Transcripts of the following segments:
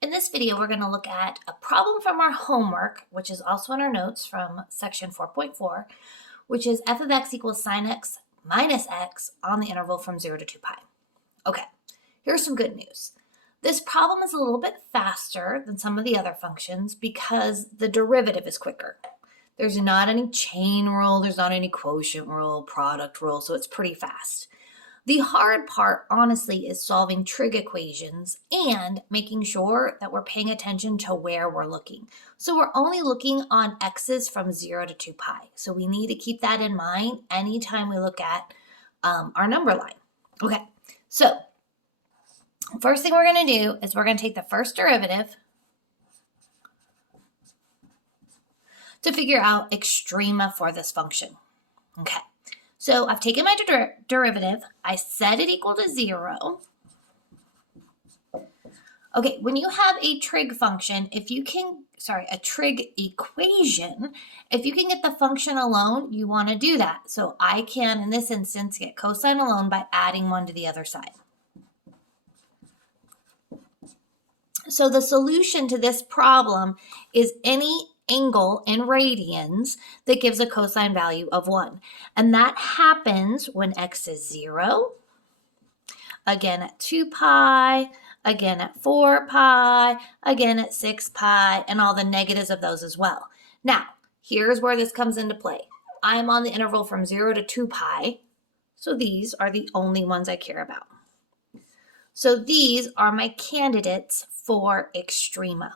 In this video, we're going to look at a problem from our homework, which is also in our notes from section 4.4, which is f of x equals sine x minus x on the interval from 0 to 2 pi. Okay, here's some good news. This problem is a little bit faster than some of the other functions because the derivative is quicker. There's not any chain rule, there's not any quotient rule, product rule, so it's pretty fast. The hard part, honestly, is solving trig equations and making sure that we're paying attention to where we're looking. So we're only looking on x's from 0 to 2 pi. So we need to keep that in mind anytime we look at our number line. Okay, so first thing we're going to do is we're going to take the first derivative to figure out extrema for this function. Okay. So I've taken my derivative, I set it equal to 0. Okay, when you have a trig function, a trig equation, if you can get the function alone, you want to do that. So I can, in this instance, get cosine alone by adding 1 to the other side. So the solution to this problem is any angle in radians that gives a cosine value of 1. And that happens when x is 0, again at 2 pi, again at 4 pi, again at 6 pi, and all the negatives of those as well. Now, here's where this comes into play. I'm on the interval from 0 to 2 pi, so these are the only ones I care about. So these are my candidates for extrema.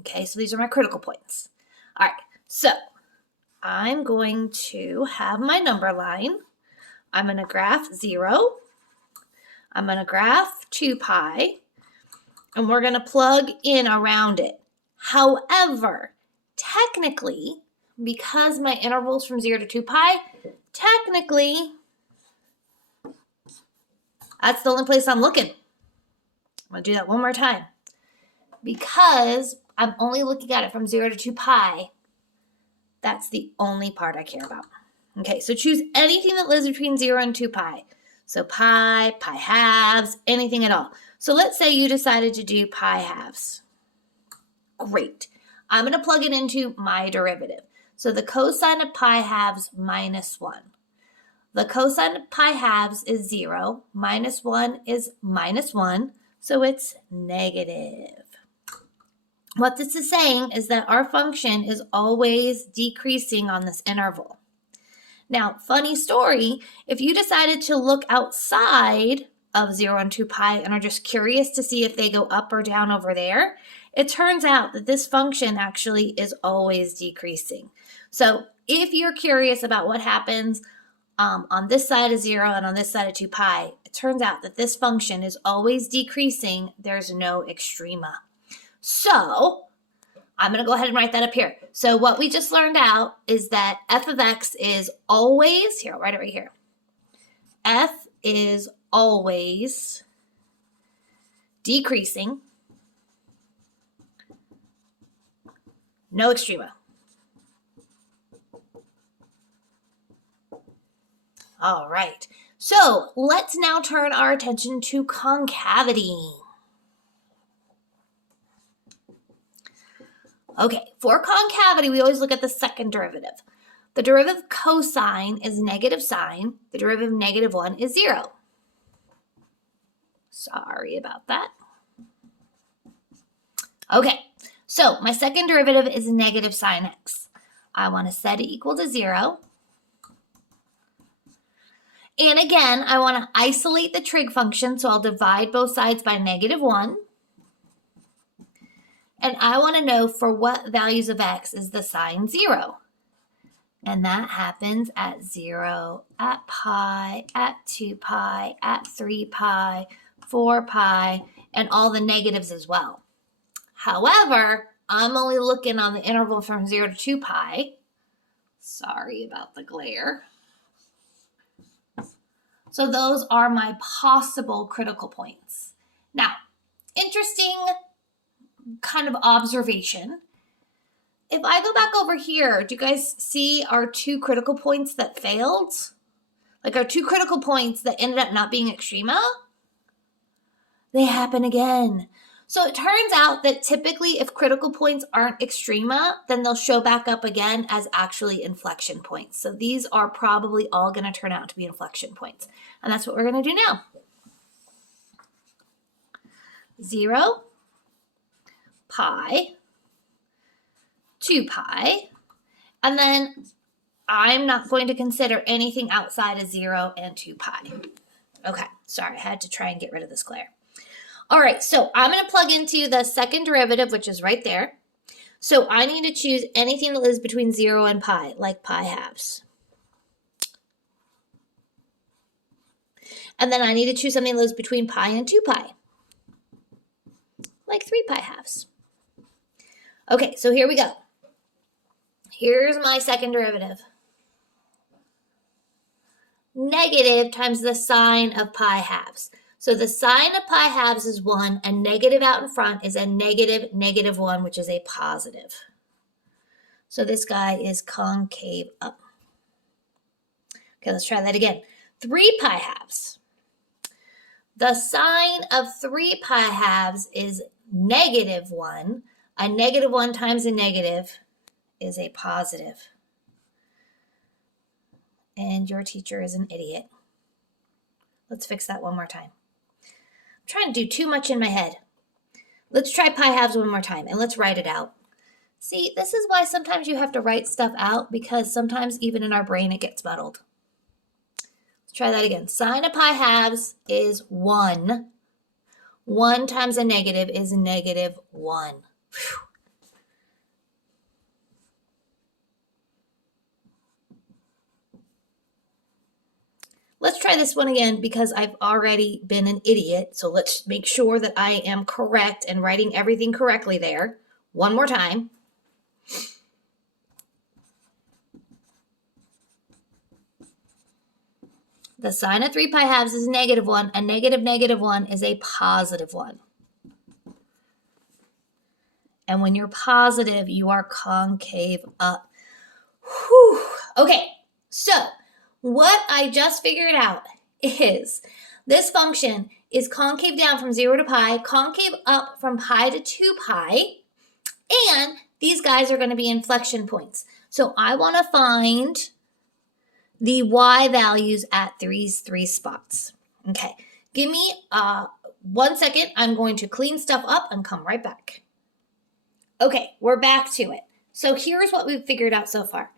Okay, so these are my critical points. All right, so I'm going to have my number line. I'm going to graph 0. I'm going to graph 2 pi, and we're going to plug in around it. However, technically, because my interval is from 0 to 2 pi, technically, that's the only place I'm looking. I'm going to do that one more time. Because I'm only looking at it from 0 to 2 pi, that's the only part I care about. Okay, so choose anything that lives between 0 and 2 pi. So pi, pi halves, anything at all. So let's say you decided to do pi halves. Great. I'm going to plug it into my derivative. So the cosine of pi halves minus 1. The cosine of pi halves is 0. Minus 1 is minus 1. So it's negative. What this is saying is that our function is always decreasing on this interval. Now, funny story, if you decided to look outside of 0 and 2 pi and are just curious to see if they go up or down over there, it turns out that this function actually is always decreasing. So if you're curious about what happens on this side of 0 and on this side of 2 pi, it turns out that this function is always decreasing. There's no extrema. So I'm going to go ahead and write that up here. So what we just learned out is that f of x is always, here, I'll write it right here. F is always decreasing, no extrema. All right, so let's now turn our attention to concavity. Okay, for concavity, we always look at the second derivative. The derivative of cosine is negative sine. The derivative of negative 1 is 0. Sorry about that. Okay, so my second derivative is negative sine x. I want to set it equal to 0. And again, I want to isolate the trig function, so I'll divide both sides by negative 1. And I want to know for what values of x is the sine 0. And that happens at 0, at pi, at 2 pi, at 3 pi, 4 pi, and all the negatives as well. However, I'm only looking on the interval from 0 to 2 pi. Sorry about the glare. So those are my possible critical points. Now, interesting kind of observation. If I go back over here, do you guys see our 2 critical points that failed? Like our 2 critical points that ended up not being extrema? They happen again. So it turns out that typically if critical points aren't extrema, then they'll show back up again as actually inflection points. So these are probably all going to turn out to be inflection points. And that's what we're going to do now. 0, pi, 2 pi, and then I'm not going to consider anything outside of 0 and 2 pi. Okay, sorry, I had to try and get rid of this glare. All right, so I'm going to plug into the second derivative, which is right there. So I need to choose anything that lives between 0 and pi, like pi halves. And then I need to choose something that lives between pi and 2 pi, like 3 pi halves. Okay, so here we go. Here's my second derivative. Negative times the sine of pi halves. So the sine of pi halves is 1, and negative out in front is a negative, -1, which is a positive. So this guy is concave up. Okay, let's try that again. 3 pi halves. The sine of 3 pi halves is -1. A -1 times a negative is a positive. And your teacher is an idiot. Let's fix that one more time. I'm trying to do too much in my head. Let's try pi halves one more time, and let's write it out. See, this is why sometimes you have to write stuff out, because sometimes even in our brain it gets muddled. Let's try that again. Sine of pi halves is 1. 1 times a negative is -1. Whew. Let's try this one again because I've already been an idiot. So let's make sure that I am correct and writing everything correctly there. One more time. The sine of 3 pi halves is -1. A negative -1 is a positive 1. And when you're positive, you are concave up. Whew. Okay, so what I just figured out is this function is concave down from 0 to pi, concave up from pi to 2 pi, and these guys are going to be inflection points. So I want to find the y values at these 3 spots. Okay, give me 1 second. I'm going to clean stuff up and come right back. Okay, we're back to it. So here's what we've figured out so far.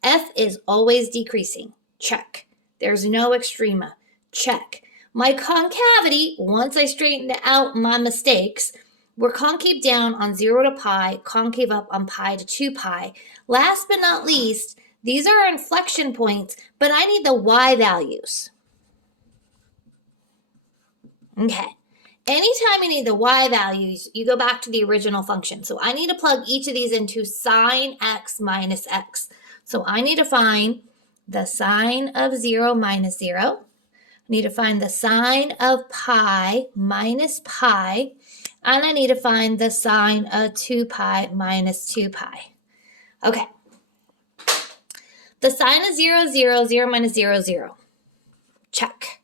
F is always decreasing. Check. There's no extrema. Check. My concavity, once I straightened out my mistakes, we're concave down on 0 to pi, concave up on pi to 2 pi. Last but not least, these are inflection points, but I need the y values. Okay. Anytime you need the y values, you go back to the original function. So I need to plug each of these into sine x minus x. So I need to find the sine of 0 minus 0. I need to find the sine of pi minus pi. And I need to find the sine of 2 pi minus 2 pi. Okay. The sine of 0, 0, 0 minus 0, 0. Check.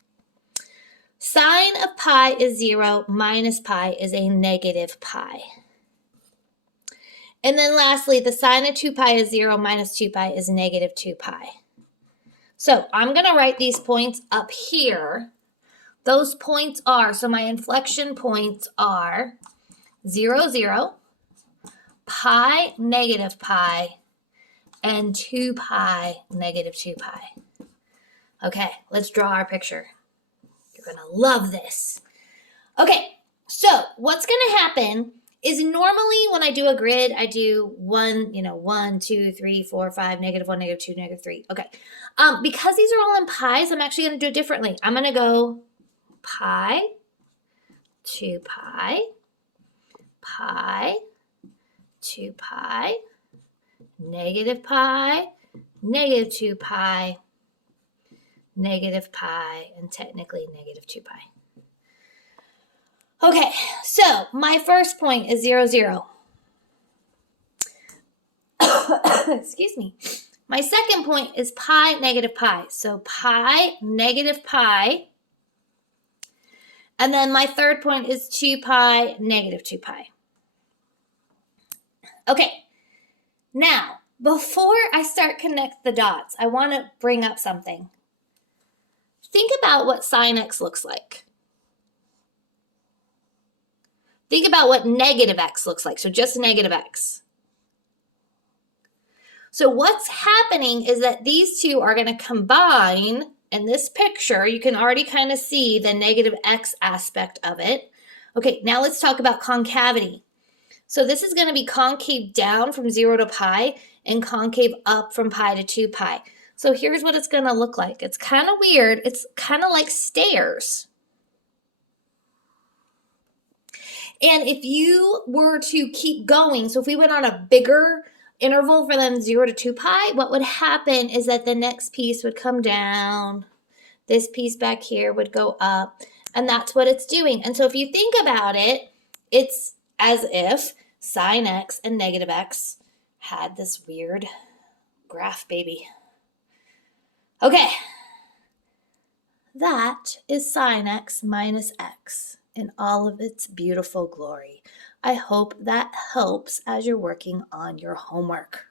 Sine of pi is 0, minus pi is a negative pi. And then lastly, the sine of 2 pi is 0, minus 2 pi is negative 2 pi. So I'm going to write these points up here. Those points are, so my inflection points are 0, 0, pi, negative pi, and 2 pi, negative 2 pi. Okay, let's draw our picture. You're going to love this. Okay, so what's going to happen is normally when I do a grid, I do 1, 2, 3, 4, 5, -1, -2, -3. Okay, because these are all in pi's, I'm actually going to do it differently. I'm going to go pi, 2 pi, pi, 2 pi, negative pi, negative 2 pi, negative pi, and technically negative 2 pi. Okay, so my first point is 0, 0. Excuse me. My second point is pi, negative pi. So pi, negative pi. And then my third point is 2 pi, negative 2 pi. Okay, now, before I start connect the dots, I want to bring up something. Think about what sine x looks like. Think about what negative x looks like, so just negative x. So what's happening is that these two are going to combine. In this picture, you can already kind of see the negative x aspect of it. Okay, now let's talk about concavity. So this is going to be concave down from 0 to pi and concave up from pi to 2 pi. So here's what it's going to look like. It's kind of weird. It's kind of like stairs. And if you were to keep going, so if we went on a bigger interval for them 0 to 2 pi, what would happen is that the next piece would come down. This piece back here would go up. And that's what it's doing. And so if you think about it, it's as if sine x and negative x had this weird graph baby. Okay, that is sine x minus x in all of its beautiful glory. I hope that helps as you're working on your homework.